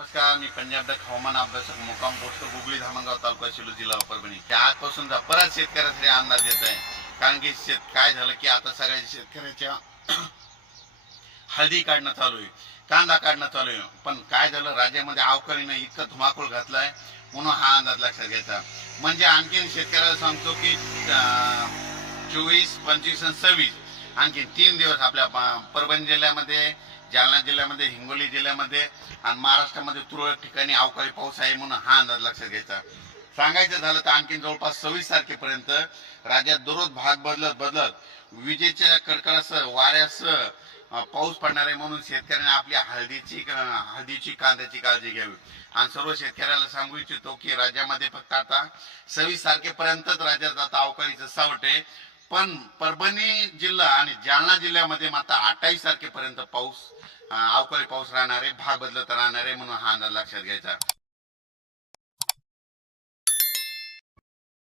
नमस्कार, मी पंजाब डक हवामान अभ्यासक मुक्काम पोस्ट गुगळी धामणगाव तालुका शिलो जिल्हा परभणी. आजपासून परत शेतकऱ्यासाठी अंदाज येत आहे. कारण की काय झालं की आता सगळ्या शेतकऱ्याच्या हळदी काढणं चालू आहे, कांदा काढणं चालू आहे. पण काय झालं, राज्यामध्ये अवकाळीनं इतकं धुमाकूळ घातलाय म्हणून हा अंदाज लक्षात घ्यायचा. म्हणजे आणखीन शेतकऱ्याला सांगतो की 24, 25 आणि 26 आणखी 3 दिवस आपल्या परभणी जिल्ह्यामध्ये, जालना जिल्ह्यामध्ये, हिंगोली जिल्ह्यामध्ये आणि महाराष्ट्रामध्ये तुरळक ठिकाणी अवकाळी पाऊस आहे म्हणून हा अंदाज लक्षात घ्यायचा. सांगायचं झालं तर आणखी जवळपास 26 तारखेपर्यंत राज्यात दररोज भाग बदलत बदलत विजेच्या कडकडासह वाऱ्यासह पाऊस पडणार आहे. म्हणून शेतकऱ्यांनी आपल्या हळदीची कांद्याची काळजी घ्यावी. आणि सर्व शेतकऱ्याला सांगू इच्छितो की राज्यामध्ये फक्त आता 26 तारखेपर्यंतच राज्यात आता अवकाळीचं सावट आहे. पण परभणी जिल्हा आणि जालना जिल्ह्यामध्ये मात्र 28 तारखेपर्यंत पाऊस, अवकाळी पाऊस राहणार आहे, भाग बदलत राहणार आहे. म्हणून हा अंदाज लक्षात घ्यायचा.